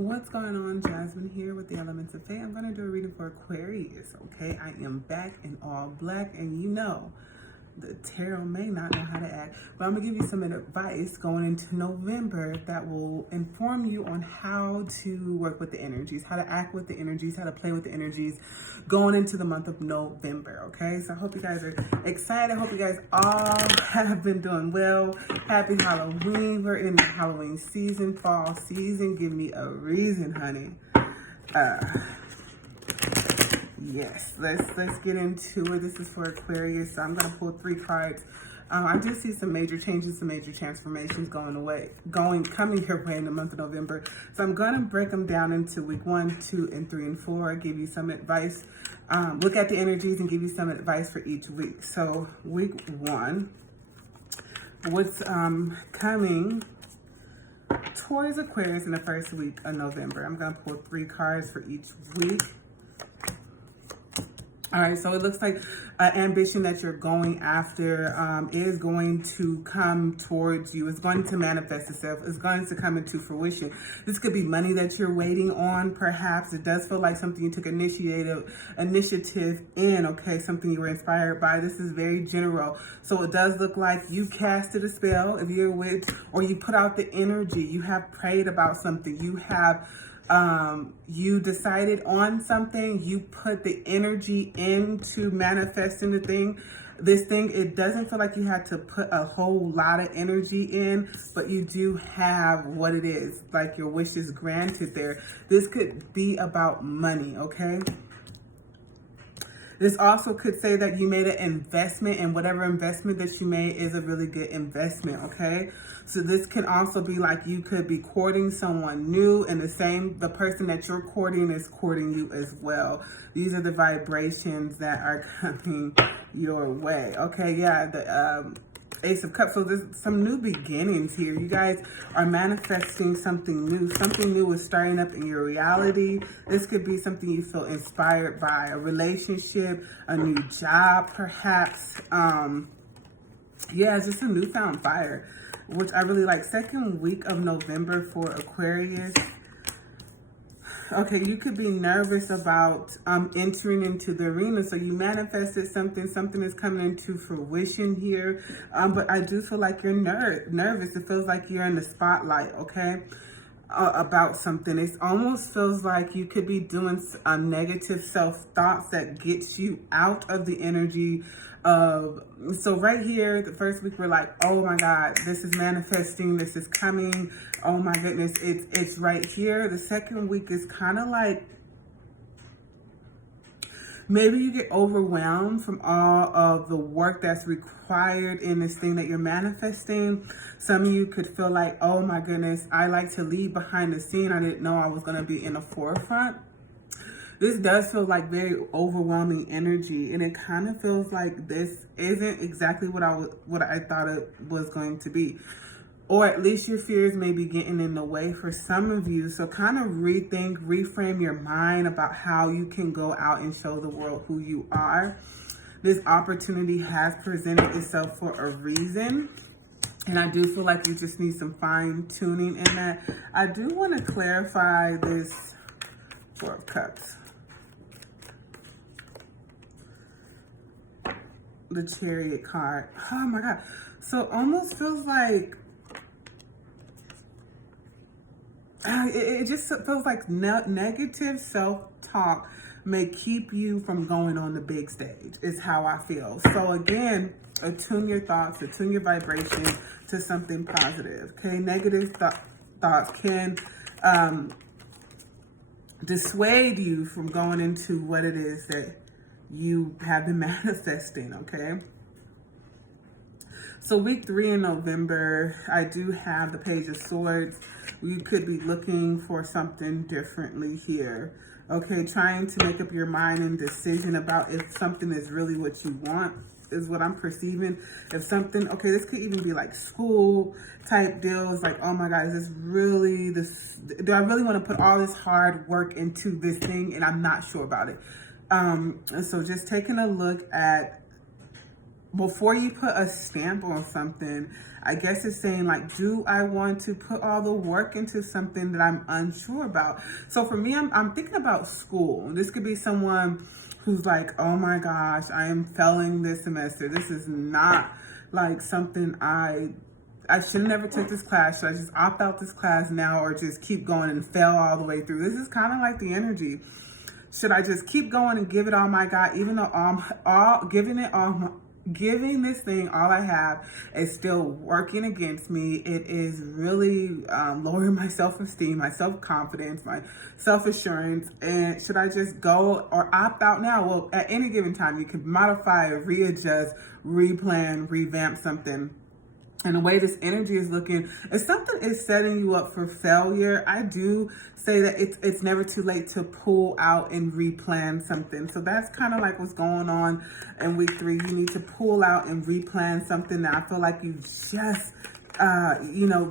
What's going on? Jasmine here with the Elements of Fate. I'm going to do a reading for Aquarius, okay? I am back in all black, and you know, the tarot may not know how to act, but I'm going to give you some advice going into November that will inform you on how to work with the energies, how to act with the energies, how to play with the energies going into the month of November, okay? So I hope you guys are excited. I hope you guys all have been doing well. Happy Halloween. We're in the Halloween season, fall season. Give me a reason, honey. Yes, let's get into it. This is for Aquarius. So I'm gonna pull 3 cards. I do see some major changes, some major transformations coming your way in the month of November. So I'm gonna break them down into week 1, 2, and 3, and 4. Give you some advice. Look at the energies and give you some advice for each week. So week 1, what's coming towards Aquarius in the first week of November? I'm gonna pull 3 cards for each week. All right, so it looks like an ambition that you're going after is going to come towards you. It's going to manifest itself. It's going to come into fruition. This could be money that you're waiting on, perhaps. It does feel like something you took initiative in, okay, something you were inspired by. This is very general. So it does look like you casted a spell, if you're with, or you put out the energy. You have prayed about something. You have you decided on something, you put the energy into manifesting this thing. It doesn't feel like you had to put a whole lot of energy in, but you do have what it is, like your wish is granted there. This could be about money, okay? This also could say that you made an investment, and whatever investment that you made is a really good investment, okay? So this can also be like you could be courting someone new, and the person that you're courting is courting you as well. These are the vibrations that are coming your way, okay? Yeah, the Ace of Cups. So there's some new beginnings here. You guys are manifesting something new. Something new is starting up in your reality. This could be something you feel inspired by, a relationship, a new job, perhaps. Yeah, it's just a newfound fire, which I really like. Second week of November for Aquarius. Okay, you could be nervous about entering into the arena. So you manifested something is coming into fruition here. But I do feel like you're nervous. It feels like you're in the spotlight, okay, about something. It almost feels like you could be doing negative self-thoughts that gets you out of the energy of, so right here, the first week, we're like, oh my God, this is manifesting, this is coming, oh my goodness, it's right here. The second week is kind of like, maybe you get overwhelmed from all of the work that's required in this thing that you're manifesting. Some of you could feel like, oh my goodness, I like to lead behind the scene. I didn't know I was going to be in the forefront. This does feel like very overwhelming energy, and it kind of feels like this isn't exactly what I thought it was going to be. Or at least your fears may be getting in the way for some of you. So kind of rethink, reframe your mind about how you can go out and show the world who you are. This opportunity has presented itself for a reason. And I do feel like you just need some fine tuning in that. I do want to clarify this Four of Cups. The Chariot card. Oh my God. So almost feels like, it just feels like negative self-talk may keep you from going on the big stage, is how I feel. So again, attune your thoughts, attune your vibration to something positive, okay? Negative thoughts can dissuade you from going into what it is that you have been manifesting, okay? So week 3 in November, I do have the Page of Swords. You could be looking for something differently here, okay? Trying to make up your mind and decision about if something is really what you want, is what I'm perceiving. If something, okay, this could even be like school type deals, like, oh my God, is this really do I really want to put all this hard work into this thing, and I'm not sure about it. So just taking a look at before you put a stamp on something, I guess it's saying like, do I want to put all the work into something that I'm unsure about? So for me, I'm thinking about school. This could be someone who's like, oh my gosh, I am failing this semester. This is not like something I should never took this class. Should I just opt out this class now or just keep going and fail all the way through? This is kind of like the energy. Should I just keep going and give it all my God, even though giving this thing all I have is still working against me? It is really lowering my self-esteem, my self-confidence, my self-assurance. And should I just go or opt out now? Well, at any given time, you can modify, readjust, replan, revamp something. And the way this energy is looking, if something is setting you up for failure, I do say that it's never too late to pull out and replan something. So that's kind of like what's going on in week 3. You need to pull out and replan something that I feel like you just,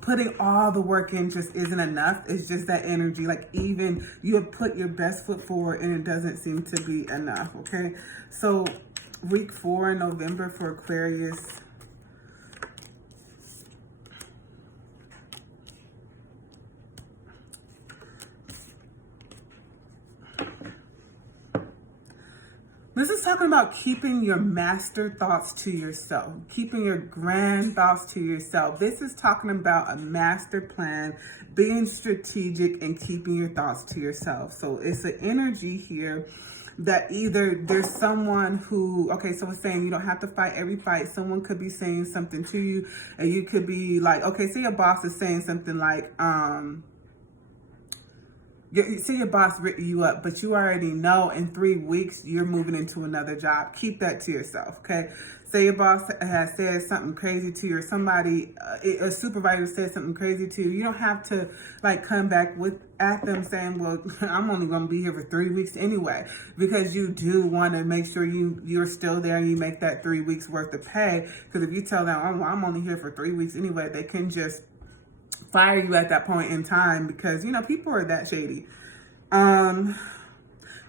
putting all the work in just isn't enough. It's just that energy. Like even you have put your best foot forward and it doesn't seem to be enough, okay? So week 4 in November for Aquarius. This is talking about keeping your master thoughts to yourself, keeping your grand thoughts to yourself. This is talking about a master plan, being strategic and keeping your thoughts to yourself. So it's an energy here that either there's someone who, okay, so it's saying you don't have to fight every fight. Someone could be saying something to you and you could be like, okay, say your boss is saying something like, say your boss written you up, but you already know in 3 weeks you're moving into another job. Keep that to yourself, okay? Say your boss has said something crazy to you, or somebody, a supervisor said something crazy to you. You don't have to like come back at them saying, well, I'm only going to be here for 3 weeks anyway, because you do want to make sure you're still there and you make that 3 weeks worth of pay. Because if you tell them, oh, I'm only here for 3 weeks anyway, they can just fire you at that point in time, because people are that shady.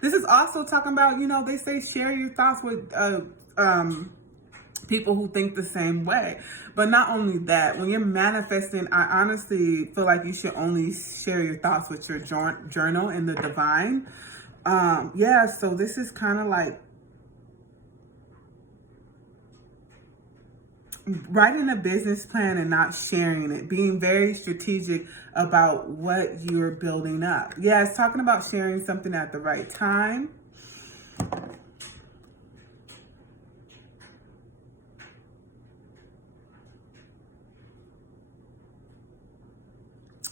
This is also talking about, they say share your thoughts with people who think the same way. But not only that, when you're manifesting, I honestly feel like you should only share your thoughts with your journal in the divine. So this is kind of like writing a business plan and not sharing it, being very strategic about what you're building up. Yeah, it's talking about sharing something at the right time.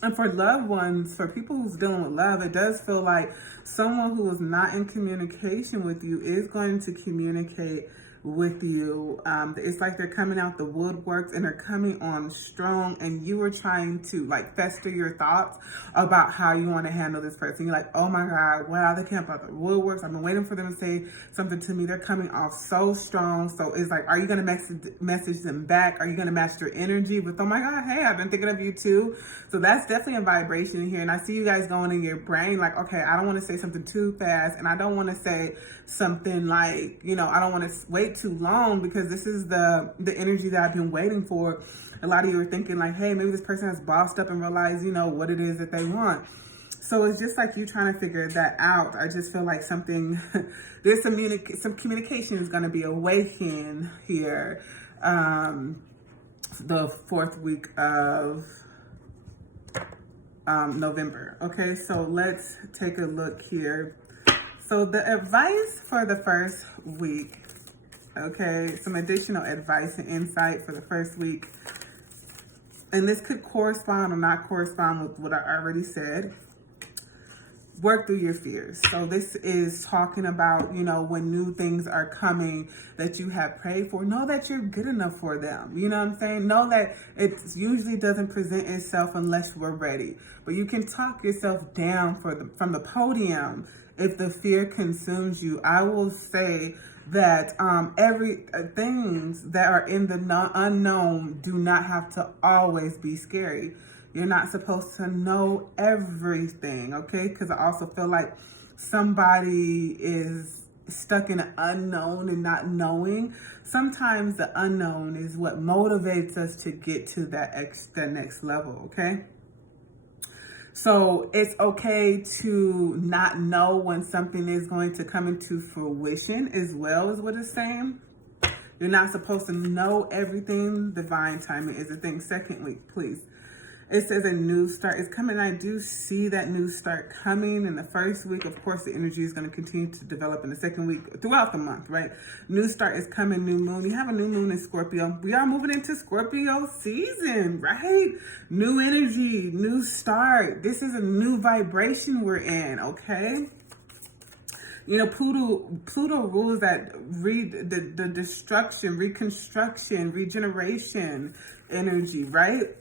And for loved ones, for people who's dealing with love, it does feel like someone who is not in communication with you is going to communicate with you. It's like they're coming out the woodworks and they're coming on strong, and you are trying to like fester your thoughts about how you want to handle this person. You're like, oh my God, wow, they came out the woodworks. I've been waiting for them to say something to me. They're coming off so strong. So it's like, are you going to message them back? Are you going to match their energy with, oh my God, hey, I've been thinking of you too. So that's definitely a vibration here. And I see you guys going in your brain like, okay, I don't want to say something too fast, and I don't want to say something like, I don't want to wait too long, because this is the energy that I've been waiting for. A lot of you are thinking like, hey, maybe this person has bossed up and realized, what it is that they want. So it's just like you trying to figure that out. I just feel like there's some communication is going to be awakened here. The 4th week of November. Okay, so let's take a look here. So the advice for the first week, okay, some additional advice and insight for the first week. And this could correspond or not correspond with what I already said. Work through your fears. So this is talking about, when new things are coming that you have prayed for, know that you're good enough for them. You know what I'm saying? Know that it usually doesn't present itself unless you're ready. But you can talk yourself down from the podium if the fear consumes you. I will say that things that are in the unknown do not have to always be scary. You're not supposed to know everything, okay? Because I also feel like somebody is stuck in an unknown and not knowing, sometimes the unknown is what motivates us to get to that next level, okay? So it's okay to not know when something is going to come into fruition as well, is what it's saying. You're not supposed to know everything. Divine timing is a thing. Second week, please. It says a new start is coming. I do see that new start coming in the first week. Of course, the energy is going to continue to develop in the second week throughout the month, right? New start is coming, new moon. You have a new moon in Scorpio. We are moving into Scorpio season, right? New energy, new start. This is a new vibration we're in, okay? You know, Pluto rules that the destruction, reconstruction, regeneration energy, right?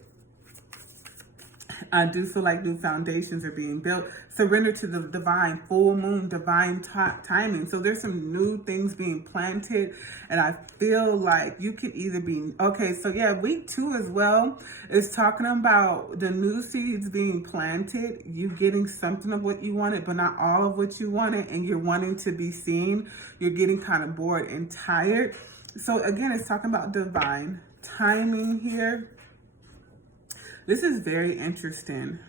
I do feel like new foundations are being built. Surrender to the divine, full moon, divine timing. So there's some new things being planted. And I feel like you could either be, okay, so yeah, week 2 as well is talking about the new seeds being planted. You getting something of what you wanted, but not all of what you wanted. And you're wanting to be seen. You're getting kind of bored and tired. So again, it's talking about divine timing here. This is very interesting.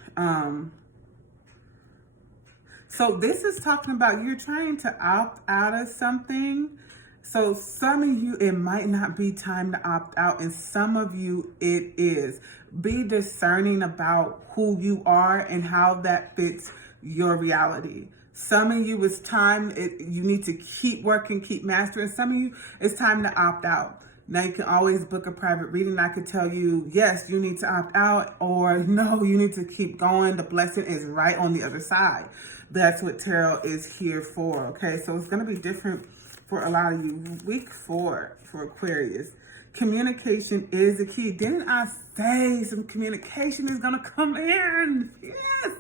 So this is talking about you're trying to opt out of something. So some of you, it might not be time to opt out, and some of you, it is. Be discerning about who you are and how that fits your reality. Some of you, it's time, you need to keep working, keep mastering. Some of you, it's time to opt out. Now you can always book a private reading. I could tell you, yes, you need to opt out, or no, you need to keep going. The blessing is right on the other side. That's what tarot is here for, okay? So it's going to be different for a lot of you. Week 4 for Aquarius. Communication is the key. Didn't I say some communication is going to come in? Yes.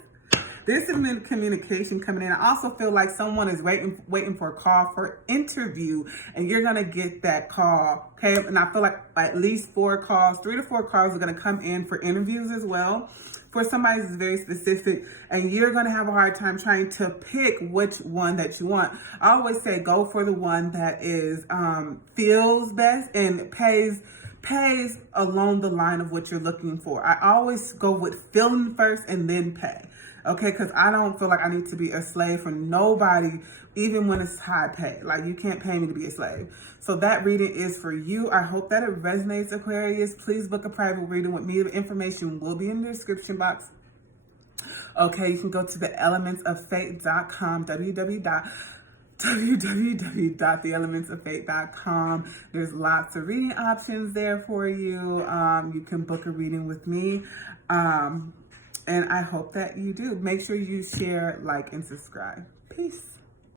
There's some communication coming in. I also feel like someone is waiting for a call for interview, and you're going to get that call, okay? And I feel like at least 4 calls, 3 to 4 calls are going to come in for interviews as well. For somebody who's very specific, and you're going to have a hard time trying to pick which one that you want. I always say go for the one that is feels best and pays along the line of what you're looking for. I always go with feeling first and then pay. Okay, because I don't feel like I need to be a slave for nobody, even when it's high pay. Like, you can't pay me to be a slave. So that reading is for you. I hope that it resonates, Aquarius. Please book a private reading with me. The information will be in the description box. Okay, you can go to the elementsofFayte.com, www.theelementsofFayte.com. There's lots of reading options there for you. You can book a reading with me. And I hope that you do. Make sure you share, like, and subscribe. Peace.